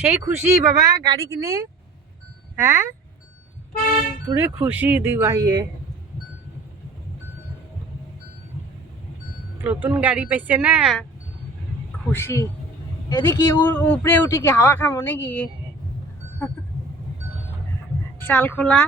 সেই খুশি বাবা গাড়ি কিনে, হ্যাঁ পুরো খুশি দুই ভাইয়ে, নতুন গাড়ি পাইছে না, খুশি। এদিকে উপরে উঠে কি হাওয়া খামো নাকি? চাল খোলা।